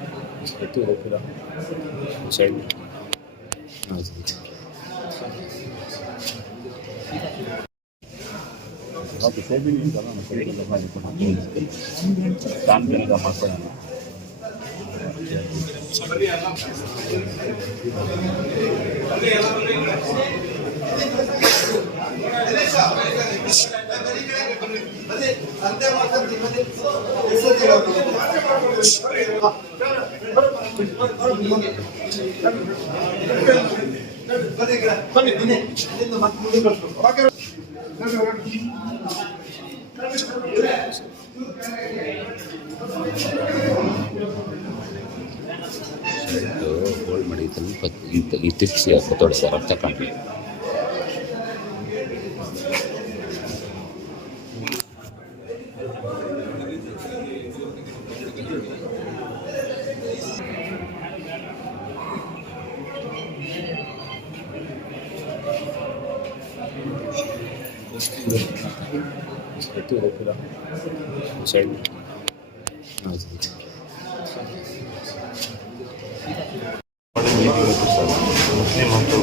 ಸ್ವಲ್ಪ ಈ ತಿರ್ಗಿಸಿ ಕೊತ್ತೋಡಿಸಿ ರಕ್ತ ಕಾಣಲಿ ಸೈಡ್ ಹೋಲ್ಡ್ ಮಾಡಿ ತಿರ್ಗಿಸಿ ಕೊತ್ತೋಡಿಸಿ ರಕ್ತ ಕಾಣಲಿ ಮುಸ್ಲಿಂ ಮತ್ತು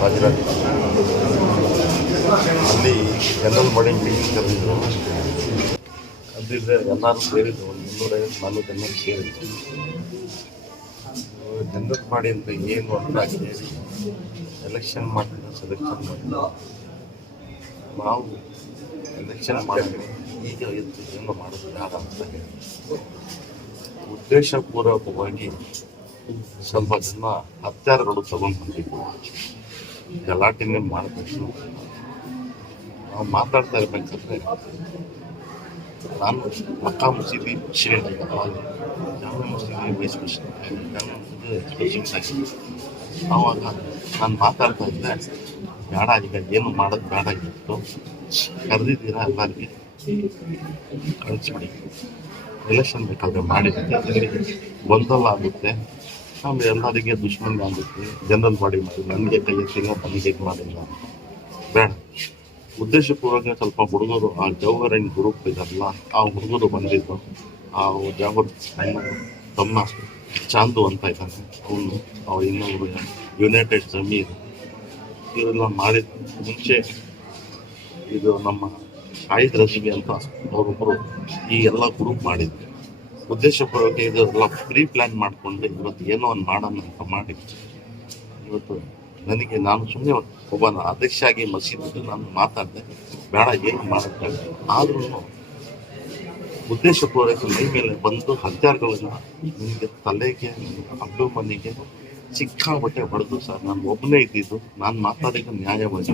ಹಾಜರಾತಿ ಅಲ್ಲಿ ಜನರಲ್ ಮಾಡಿಂಗ್ ಮೀಟಿಂಗ್ ಕರೆದಿದ್ರು ಅದಿದ್ರೆ ಎಲ್ಲರೂ ಸೇರಿದ್ರು ಒಂದು ಮುನ್ನೂರೈವತ್ತು ನಾಲ್ಕು ಜನ ಸೇರಿದ್ರು ಜನರಲ್ ಮಾಡಿ ಅಂತ ಏನು ಅಂತ ಕೇಳಿ ಎಲೆಕ್ಷನ್ ಮಾಡಿದ್ರು ಸೆಲೆಕ್ಷನ್ ಮಾಡಿದ ನಾವು ಎಲೆಕ್ಷನ್ ಮಾಡಿದ್ವಿ ಈಗ ಎದ್ದು ಜೀವನ ಮಾಡೋದು ಬೇಡ ಅಂತ ಉದ್ದೇಶಪೂರ್ವಕವಾಗಿ ಸ್ವಲ್ಪ ಜನ ಹತ್ಯಾರಗಳು ತಗೊಂಡು ಬಂದಿದ್ದು ಗಲಾಟೆನೇ ಮಾಡಬೇಕು. ನಾವು ಮಾತಾಡ್ತಾ ಇರ್ಬೇಕಾದ್ರೆ ನಾನು ಮಕ್ಕಾ ಮಸೀದಿ ಅವಾಗ ಜಾಮ ಮಸೀದಿ ವೈಸ್ ಪ್ರೆಸಿಡೆಂಟ್ ಜಾಮೆ ಮಸೀದಿ ಆವಾಗ ನಾನು ಮಾತಾಡ್ತಾ ಇದ್ದೆ. ಬೇಡ, ಈಗ ಏನು ಮಾಡೋದು ಬೇಡ ಆಗಿತ್ತು ಕರೆದಿದ್ದೀರಾ ಎಲ್ಲರಿಗೆ? ಕಳಿಸ್ಬಿಡಿ. ಎಲೆಕ್ಷನ್ ಬೇಕಾದ್ರೆ ಇಲ್ಲಿ ಗೊಂದಲ ಆಗುತ್ತೆ. ಆಮೇಲೆ ಎಲ್ಲರಿಗೆ ದುಶ್ಮನ್ ಆಗುತ್ತೆ. ಜನರಲ್ ಬಾಡಿ ಮಾಡಿ. ನನಗೆ ಕೈ ಎತ್ತಿಲ್ಲ ನನಗೆ ಮಾಡಿಲ್ಲ ಬೇಡ. ಉದ್ದೇಶಪೂರ್ವಕ ಸ್ವಲ್ಪ ಹುಡುಗರು, ಆ ಜವಹರನ್ ಗ್ರೂಪ್ ಇದಲ್ಲ, ಆ ಹುಡುಗರು ಬಂದಿದ್ದು, ಆ ಜವಹರ್ ತಮ್ಮ ಚಾಂದು ಅಂತ ಇದ್ದಾನೆ. ಅವನು ಅವ ಇನ್ನೊಬ್ಬರು ಯುನೈಟೆಡ್ ಜಮೀರ್. ಇವರೆಲ್ಲ ಮಾಡಿದ ಮುಂಚೆ ಇದು ನಮ್ಮ ಆಯುಧ ರಶ್ಮಿ ಅಂತ ಅವರೊಬ್ಬರು ಈ ಎಲ್ಲ ಗ್ರೂಪ್ ಮಾಡಿದ್ರು. ಉದ್ದೇಶಪೂರ್ವಕ ಎಲ್ಲ ಪ್ರೀ ಪ್ಲಾನ್ ಮಾಡಿಕೊಂಡು ಇವತ್ತು ಏನೋ ಒಂದು ಮಾಡೋಣ ಅಂತ ಮಾಡಿ ಇವತ್ತು ನನಗೆ ನಾನು ಸುಮ್ಮನೆ ಒಬ್ಬ ಅಧ್ಯಕ್ಷ ಆಗಿ ನಾನು ಮಾತಾಡಿದೆ, ಬೇಡ, ಏನು ಮಾಡುತ್ತೆ ಆದ್ರೂ ಉದ್ದೇಶಪೂರ್ವಕ ಮೈ ಮೇಲೆ ಬಂದು ಹತ್ಯಾರ್ಗಳನ್ನ ನಿಮಗೆ ತಲೆಗೆ ಅಭಿಮಾನಿಗೆ ಮನೆಗೆ ಸಿಕ್ಕಾಪಟ್ಟೆ ಹೊಡೆದು ಸರ್ ನಾನು ಒಬ್ಬನೇ ಇದ್ದಿದ್ದು ನಾನು ಮಾತಾಡಿದ ನ್ಯಾಯವಾಗಿ.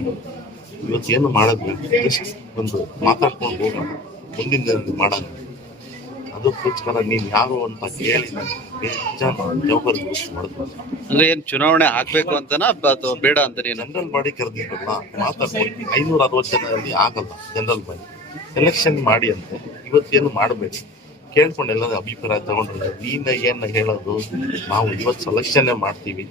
ಇವತ್ತು ಏನು ಮಾಡೋದು? ಜಸ್ಟ್ ಒಂದು ಮಾತಾಡ್ಕೊಂಡು ಹೋಗೋಣ. ಮುಂದಿನ ಮಾಡೋಣ. ಅದಕ್ಕೋಸ್ಕರ ನೀನು ಯಾರು ಅಂತ ಕೇಳಿ ಜವಾಬ್ದಾರಿ ಮಾಡಿದ್ರು ಅಂದ್ರೆ ಏನು ಚುನಾವಣೆ ಆಗ್ಬೇಕು ಅಂತನಾ ಅಥವಾ ಬೇಡ ಅಂತ ನೀನು? ಜನರಲ್ ಬಾಡಿ ಕರೆದಿದ್ರಲ್ಲ ಮಾತಾಡ್ಕೊಂಡು ಐನೂರ ಅರವತ್ತು ಜನರಲ್ಲಿ ಆಗಲ್ಲ ಜನರಲ್ ಬಾಡಿ. ಎಲೆಕ್ಷನ್ ಮಾಡಿ ಅಂತೆ. ಇವತ್ತೇನು ಮಾಡಬೇಕು? ಕೇಳ್ಕೊಂಡು ಎಲ್ಲ ಅಭಿಪ್ರಾಯ ತಗೊಂಡ್ರೆ. ನೀನ ಏನು ಹೇಳೋದು? ನಾವು ಇವತ್ತು ಸೆಲೆಕ್ಷನ್ ಮಾಡ್ತೀವಿ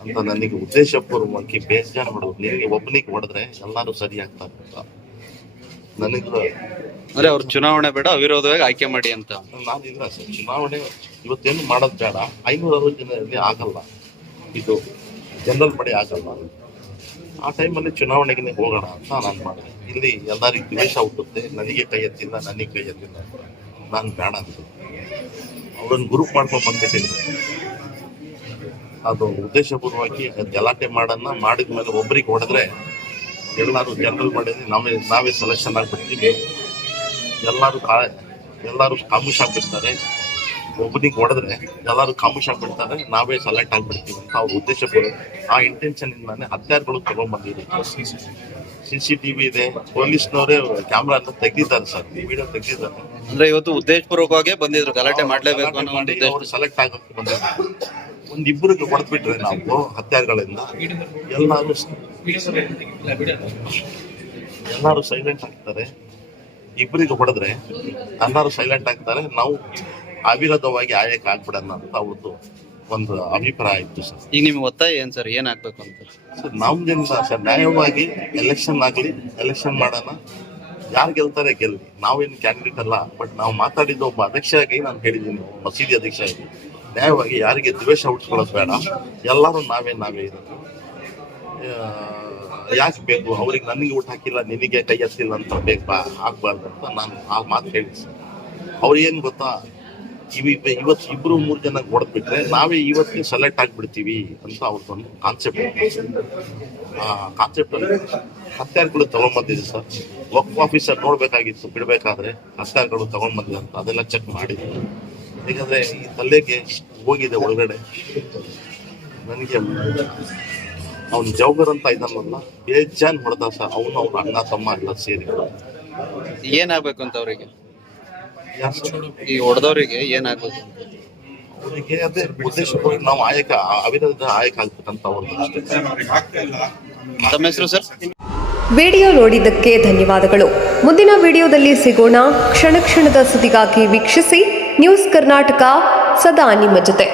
ಅಂತ ನನಗೆ ಉದ್ದೇಶಪೂರ್ವವಾಗಿ ಬೇಜಾರು ಮಾಡೋದು ನಿನಗೆ ಒಬ್ಬನಿಗೆ ಹೊಡೆದ್ರೆ ಎಲ್ಲರೂ ಸರಿ ಆಗ್ತಾರೆ ಅಂತ. ನನಗೆ ಅಂದ್ರೆ ಅವ್ರು ಚುನಾವಣೆ ಬೇಡ ಅವಿರೋಧವಾಗಿ ಆಯ್ಕೆ ಮಾಡಿ ಅಂತ. ನಾನು ಇಲ್ಲ ಸರ್. ಚುನಾವಣೆ ಇವತ್ತೇನು ಮಾಡೋದು ಬೇಡ. ಐನೂರ ಅರವತ್ತು ಜನರಲ್ಲಿ ಆಗಲ್ಲ. ಇದು ಜನರಲ್ ಬಡಿ ಆಗಲ್ಲ. ಆ ಟೈಮಲ್ಲಿ ಚುನಾವಣೆಗೆ ಹೋಗೋಣ ಅಂತ ನಾನು ಮಾಡಿದೆ. ಇಲ್ಲಿ ಎಲ್ಲರಿಗೂ ದ್ವೇಷ ಹುಟ್ಟುತ್ತೆ. ನನಗೆ ಕೈ ಎತ್ತಿಲ್ಲ ನನಗೆ ಕೈ ಎತ್ತಿಲ್ಲ ಅಂತ. ನಾನು ಬೇಡ ಅಂತ ಅವ್ರನ್ನ ಗ್ರೂಪ್ ಮಾಡ್ಕೊಂಡು ಬಂದ್ಬಿಟ್ಟಿದ್ರು ಅದು ಉದ್ದೇಶಪೂರ್ವವಾಗಿ ಗಲಾಟೆ ಮಾಡನ್ನ ಮಾಡಿದ ಮೇಲೆ ಒಬ್ರಿಗೆ ಹೊಡೆದ್ರೆ ಎಲ್ಲರೂ ಜನರಲ್ ಮಾಡಿದ್ರೆ ನಾವೇ ನಾವೇ ಸೆಲೆಕ್ಷನ್ ಆಗಿಬಿಡ್ತೀವಿ. ಎಲ್ಲರೂ ಕಾ, ಎಲ್ಲರೂ ಕಾಮುಷ್ ಆಗಿಬಿಡ್ತಾರೆ. ಒಬ್ಬನಿಗೆ ಹೊಡೆದ್ರೆ ಎಲ್ಲರೂ ಕಾಮುಷ್ ಆಗಿಬಿಡ್ತಾರೆ, ನಾವೇ ಸೆಲೆಕ್ಟ್ ಆಗಿಬಿಡ್ತೀವಿ ಅಂತ ಅವ್ರ ಉದ್ದೇಶಪೂರ್ವ ಆ ಇಂಟೆನ್ಷನ್ ಇಂದಾನೆ ಹತ್ಯಾರುಗಳು ತಗೊಂಡ್ಬಂದಿದ್ರು ಸಿ ಸಿ ಟಿವಿ ಇದೆ. ಪೊಲೀಸ್ನವರೇ ಕ್ಯಾಮ್ರಾ ಅಂತ ತೆಗ್ದಿದ್ದಾರೆ ಸರ್. ವಿಡಿಯೋ ತೆಗ್ದಿದ್ದಾರೆ. ಅಂದ್ರೆ ಇವತ್ತು ಉದ್ದೇಶಪೂರ್ವಕವಾಗಿ ಬಂದಿದ್ರು ಗಲಾಟೆ ಮಾಡ್ಲೇಬೇಕು ಅನ್ನೋ ಒಂದು ಮಾಡಿ ಉದ್ದೇಶ. ಅವ್ರು ಸೆಲೆಕ್ಟ್ ಆಗೋಕೆ ಬಂದಿದ್ದಾರೆ. ಒಂದಿಬ್ಬರಿಗೆ ಹೊಡೆದ್ಬಿಟ್ರೆ ನಾವು ಹತ್ಯಾರ್ಗಳಿಂದ ಎಲ್ಲರೂ ಎಲ್ಲರೂ ಸೈಲೆಂಟ್ ಆಗ್ತಾರೆ. ಇಬ್ಬರಿಗೆ ಹೊಡೆದ್ರೆ ಎಲ್ಲರೂ ಸೈಲೆಂಟ್ ಆಗ್ತಾರೆ. ನಾವು ಅವಿರೋಧವಾಗಿ ಆಯಕ್ಕೆ ಆಗ್ಬಿಡೋಣ ಅಂತ ಅವ್ರದ್ದು ಒಂದು ಅಭಿಪ್ರಾಯ ಇತ್ತು ಸರ್. ಈಗ ನಿಮ್ಗೆ ಒತ್ತಾಯ ಏನ್ ಸರ್ ಏನ್ ಆಗ್ಬೇಕು ಅಂತ? ಸರ್ ಜನ ಸರ್ ನ್ಯಾಯವಾಗಿ ಎಲೆಕ್ಷನ್ ಆಗಲಿ ಎಲೆಕ್ಷನ್ ಮಾಡೋಣ. ಯಾರು ಗೆಲ್ತಾರೆ ಗೆಲ್ಲಿ. ನಾವೇನು ಕ್ಯಾಂಡಿಡೇಟ್ ಅಲ್ಲ ಬಟ್ ನಾವು ಮಾತಾಡಿದ್ದು ಒಬ್ಬ ಅಧ್ಯಕ್ಷರಾಗಿ ನಾನು ಹೇಳಿದ್ದೀನಿ ಮಸೀದಿ ಅಧ್ಯಕ್ಷರಾಗಿ. ನ್ಯಾಯವಾಗಿ ಯಾರಿಗೆ ದ್ವೇಷ ಹುಟ್ಟಿಸ್ಕೊಳ್ಳೋದು ಬೇಡ. ಎಲ್ಲರೂ ನಾವೇ ನಾವೇ ಇರೋದು. ಯಾಕೆ ಬೇಕು? ಅವ್ರಿಗೆ ನನಗೆ ಊಟ ಹಾಕಿಲ್ಲ ನಿನಗೆ ಕೈ ಹತ್ತಿಲ್ಲ ಅಂತ ಬೇಕಾ ಆಗ್ಬಾರ್ದು ಅಂತ ನಾನು ಆ ಮಾತು ಹೇಳಿ ಸರ್. ಅವ್ರು ಏನು ಗೊತ್ತಾ? ಇವ್. ಇವತ್ತು ಇಬ್ರು ಮೂರು ಜನ ಹೊಡೆದ್ಬಿಟ್ರೆ ನಾವೇ ಇವತ್ತು ಸೆಲೆಕ್ಟ್ ಆಗ್ಬಿಡ್ತೀವಿ ಅಂತ ಅವ್ರದ್ದೊಂದು ಕಾನ್ಸೆಪ್ಟ್ ಕಾನ್ಸೆಪ್ಟ್ ಅಲ್ಲಿ ಹತ್ಯಾರ್ಗಳು ತಗೊಂಡ್ಬಂದಿದೆ ಸರ್. ವಕ್ ಆಫೀಸರ್ ನೋಡ್ಬೇಕಾಗಿತ್ತು, ಬಿಡ್ಬೇಕಾದ್ರೆ ಹತ್ಯಾರ್ಗಳು ತಗೊಂಡ್ಬಂದಿದೆ ಅಂತ. ಅದೆಲ್ಲ ಚೆಕ್ ಮಾಡಿದ್ರು ಏಕಂದ್ರೆ ಈ ತಲೆಗೆ ಹೋಗಿದೆ ಒಳಗಡೆ. ನನಗೆ ಅವ್ನ ಜೌಗರ್ ಅಂತ ಇದ್ದಾನಲ್ಲ, ಬೇಜಾನ್ ಹೊಡೆದ ಸರ್. ಅವನು ಅವ್ರ ಅಣ್ಣ ತಮ್ಮ ಎಲ್ಲ ಸೇರಿ. ಏನಾಗ್ಬೇಕು ಅಂತ ಅವರಿಗೆ? ಈ ಹೊಡೆದವರಿಗೆ ಏನಾಗ್ಬೇಕು? ಅವರಿಗೆ ಅದೇ ಉದ್ದೇಶಪೂರ್ವಕ ನಾವು ಆಯಕ ಅವಿರೋಧ ಆಯಕ ಆಗ್ಬೇಕಂತ ಅವ್ರದ್ದು ತಮ್ಮ ಹೆಸರು ಸರ್? ವಿಡಿಯೋ ನೋಡಿದ್ದಕ್ಕೆ ಧನ್ಯವಾದಗಳು. ಮುಂದಿನ ವಿಡಿಯೋದಲ್ಲಿ ಸಿಗೋಣ. ಕ್ಷಣ ಕ್ಷಣದ ಸುದ್ದಿಗಾಗಿ ವೀಕ್ಷಿಸಿ. ನ್ಯೂಸ್ ಕರ್ನಾಟಕ ಸದಾ ನಿಮ್ಮ ಜೊತೆ.